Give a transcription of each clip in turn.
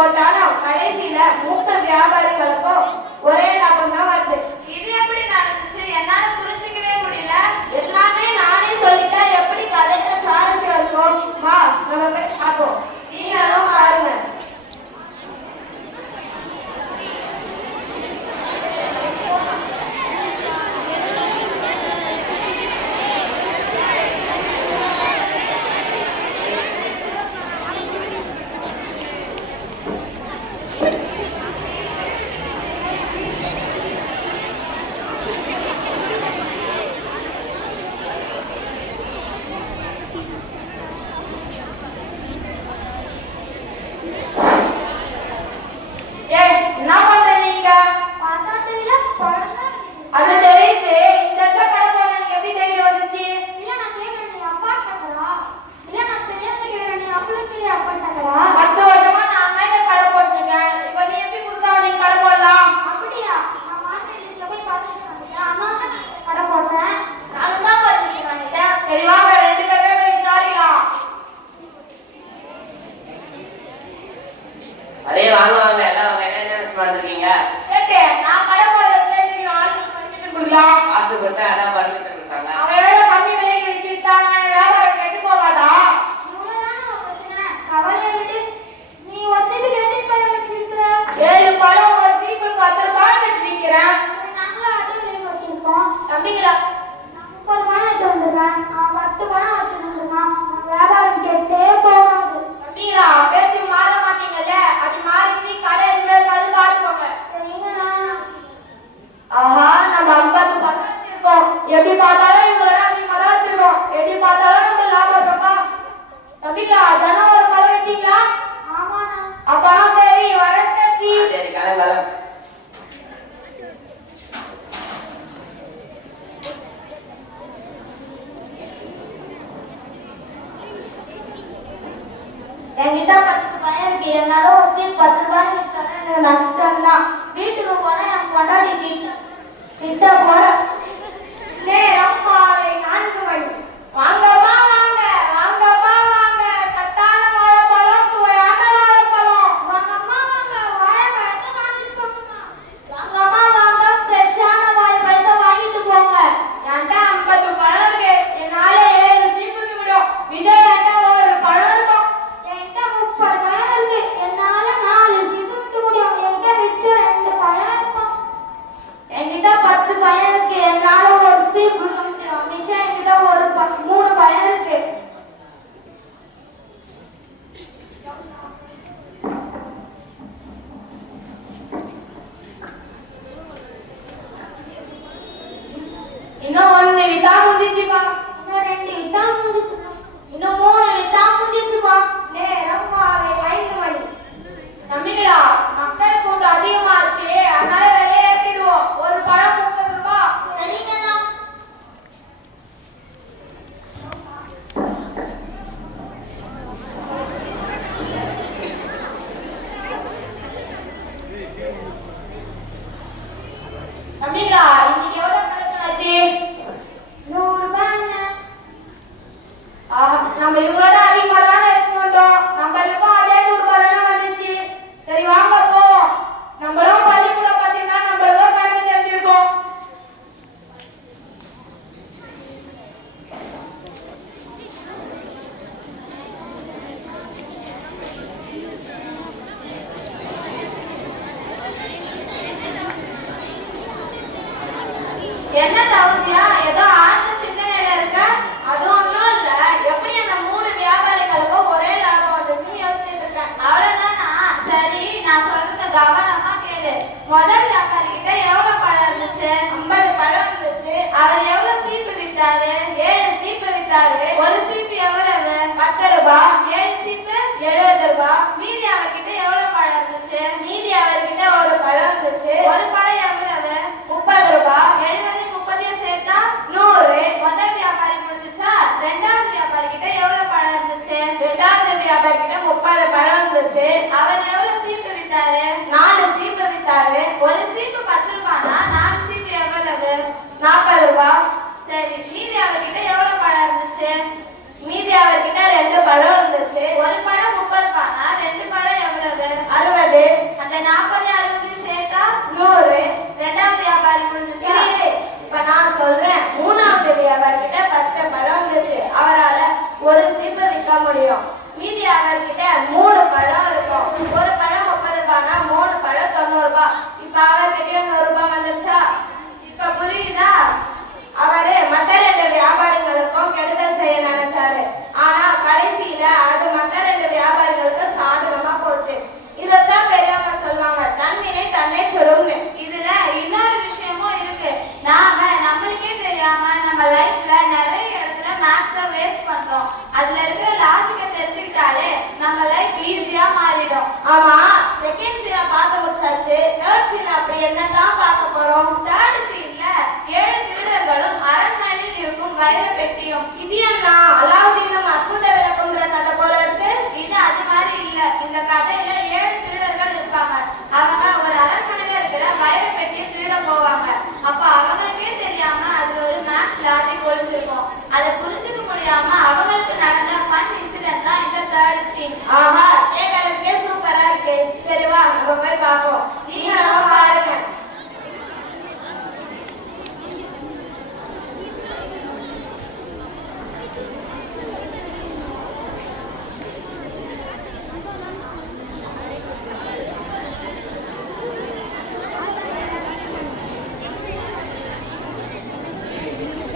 போட்டாலும் கடைசியில 3 வியாபாரிகளுக்கும் ஒரே லாபம் தான் வருது. இது எப்படி நடந்துச்சு? என்னால புரிஞ்சுக்கவே முடியல. எல்லாமே நானே சொல்லிட்டா எப்படி கதைக்கு சுவாரஸ்யம் இருக்கும்? வா நம்ம போய் பார்ப்போம். நீங்களும் பாருங்க. எப்படி பார்த்தாலும் இவ்வளவு அதிகமா தான் வச்சிருக்கோம். எப்படி பார்த்தாலும் நம்ம லாபம் இருக்கா? தம்பிங்களா தினம் ஒரு பழம் வெட்டீங்களா? ஆமாண்ணா. அப்பதான் சரி வரேன். சரி கிளம்பலாம். என்கிட்ட 10 பையன் இருக்கு. என்னால ஒரு சீட் 10 ரூபாய் நஷ்டம் தான். வீட்டுக்கு போனா என் கொண்டாடி திட்ட போற. நான்கு மணி வாங்கப்பா வாங்க, வாங்கப்பா வாங்க, சத்தான வாழைப்பழம், சுவையான வாழைப்பழம். வாங்கம்மா வாங்க, வாழைப்பழத்தை வாங்கிட்டு போங்க. வாங்கம்மா வாங்க, ஃப்ரெஷ்ஷான வாழைப்பழத்தை வாங்கிட்டு போங்க. என்கிட்ட 50 பழம் இருக்கு. என்னால 7 சீப்புக்கு விடும். விஜய் என்கிட்ட ஒரு பழம் இருக்கும். என்கிட்ட 30 பழம் இருக்கு. என்னால 4 சீப்பு விற்க முடியும். என்கிட்ட மிச்சம் 2 பழம் இருக்கும். என்கிட்ட 10 பழம் இருக்கு. என்னால ஒரு சீப்பு மிச்சம் என்கிட்ட 3 பழம் இருக்கு. இன்னும் 1 வித்தா முடிஞ்சுப்பா. இன்னும் 2 வித்தா முடிஞ்சுப்பா. இன்னும் 3 வித்தா முடிஞ்சுப்பா. நேரம் மாலை 5 மணி. தம்பிங்களா மக்கள் கூட்டம் அதிகமாச்சு. அதனால விலையை ஏற்றிடுவோம். ஒரு பழம் 30 ரூபாய். சரிங்கண்ணா. தம்பிங்களா இன்னைக்கு எவ்வளவு கலெக்ஷன் ஆச்சு? 100 ரூபாய்ங்க. நம்ம இவங்களோட அதிகமா தானே எடுத்துட்டு வந்தோம். நம்மளுக்கும் அதே 100 ரூபாய் தானே வந்துச்சு. சரி வாங்க போவோம். நம்மளும் பள்ளிக்கூடம் படிச்சிருந்தா நம்மளுக்கும் கணக்கு தெரிஞ்சிருக்கும். என்ன தவுதியா? ஏதோ ஆழ்ந்த சிந்தனையில இருக்க? அது ஒண்ணும் இல்ல. எப்படி அந்த 3 வியாபாரிகளுக்கும் ஒரே லாபம் வந்துச்சுன்னு யோசிச்சுட்டு இருக்கேன். அவ்வளவுதானா? சரி, நான் சொல்றத கவனமா கேளு. முதல் வியாபாரி கிட்ட எவ்வளவு பழம் இருந்துச்சு? 50 பழம் இருந்துச்சு. அவர் எவ்வளவு சீப்பு வித்தாரு? 7 சீப்பு வித்தாரு. ஒரு சீப்பு எவ்வளவு? 10 ரூபாய். 7 சீப்பு 70 ரூபாய். மீதி அவர்கிட்ட எவ்வளவு பழம் இருந்துச்சு? மீதி அவர்கிட்ட ஒரு பழம் இருந்துச்சு. ஒரு பழம் எவ்வளவு? 30 ரூபாய். 70 30 சேர்த்தா 100. முதல் வியாபாரி முடிஞ்சுச்சா? ரெண்டாவது வியாபாரி கிட்ட எவ்வளவு பழம் இருந்துச்சு? ரெண்டாவது வியாபாரிகிட்ட 30 பழம் இருந்துச்சு. அவர் எவ்வளவு சீப்பு வித்தாரு? 4 சீப்பு வித்தாரு. ஒரு சீப்பு 10 ரூபானா 4 சீப்பு எவ்வளவு? 40 ரூபாய். சரி, மீதி அவர்கிட்ட எவ்வளவு பழம் இருந்துச்சு? மீதி அவர்கிட்ட 2 பழம் இருந்துச்சு. ஒரு பழம் 30 ரூபானா 2 பழம் எவ்வளவு? 60 ஆஹா, கேட்கறதுக்கே சூப்பரா இருக்கு. சரி வா, நம்ம போய் பார்ப்போம். நீங்க நம்ம பாருங்க.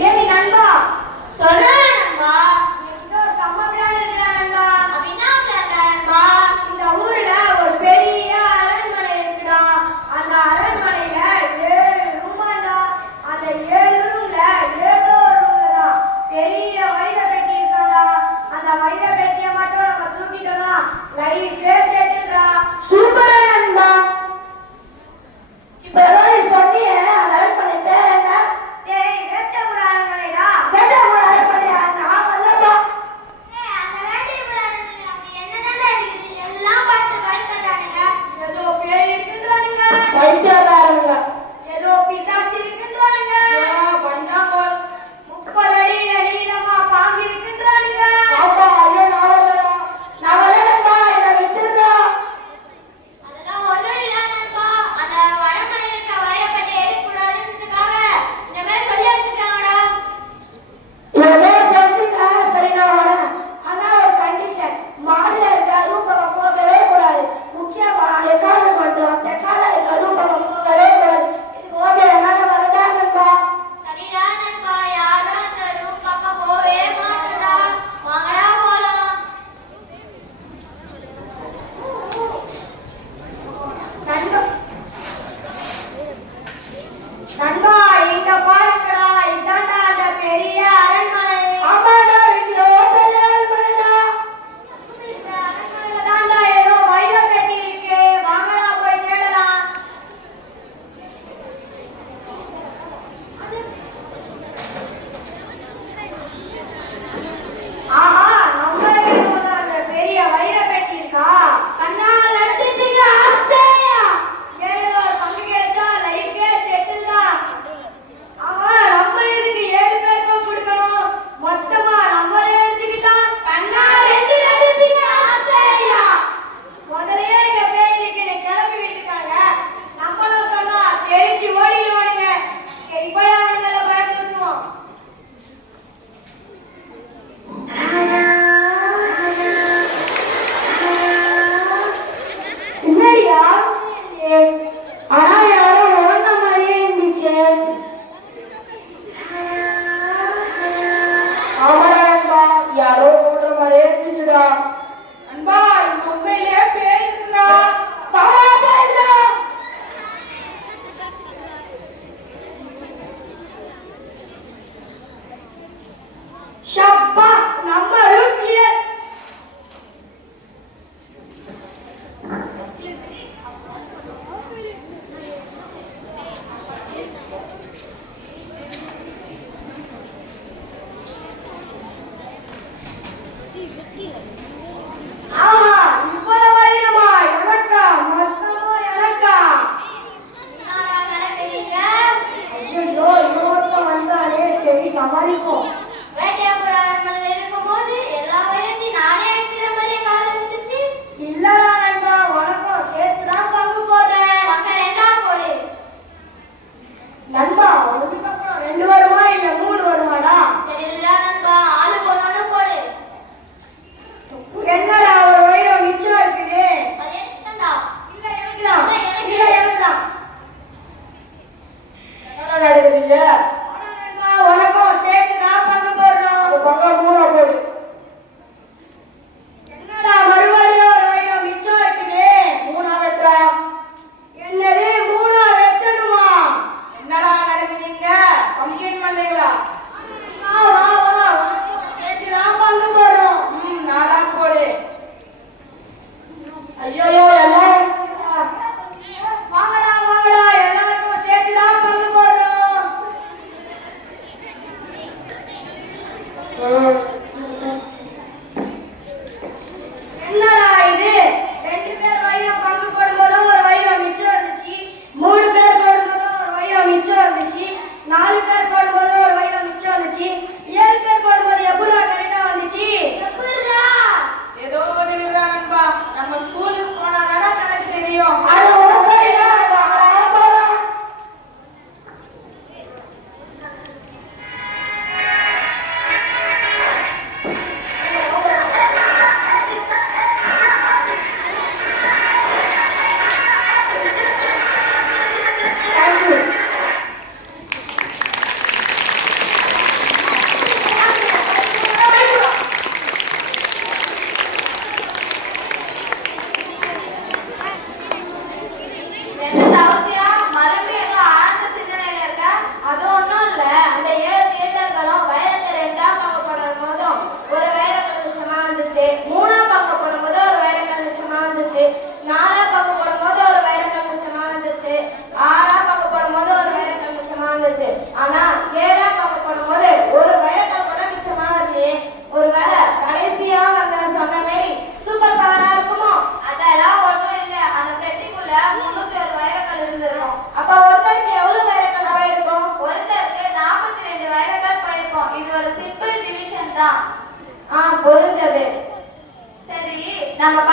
ஏய் நண்பா, சொல்றேன் நண்பா. ஏதோ செம்ம பிளான் இருக்குடா நண்பா. அப்படின்னா plan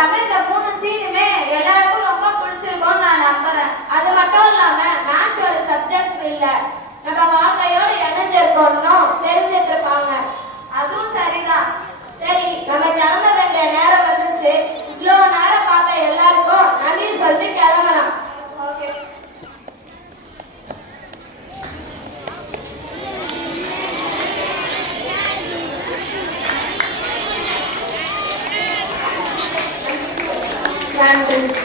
பார்த்த இந்த 3 சீனுமே எல்லாருக்கும் ரொம்ப பிடிச்சிருக்கும்னு நான் நம்புறேன். அது மட்டும் இல்லாம மேத்ஸ் ஒரு சப்ஜெக்ட் இல்ல, நம்ம வாழ்க்கையோட இணைஞ்சிருக்கோம்னு தெரிஞ்சிட்டு இருப்பாங்க. அதுவும் சரிதான். சரி, நம்ம கிளம்ப வேண்டிய நேரம் வந்துச்சு. இவ்வளோ நேரம் பார்த்த எல்லாருக்கும் நன்றி சொல்லிட்டு கிளம்பலாம். ஓகே. நன்றி.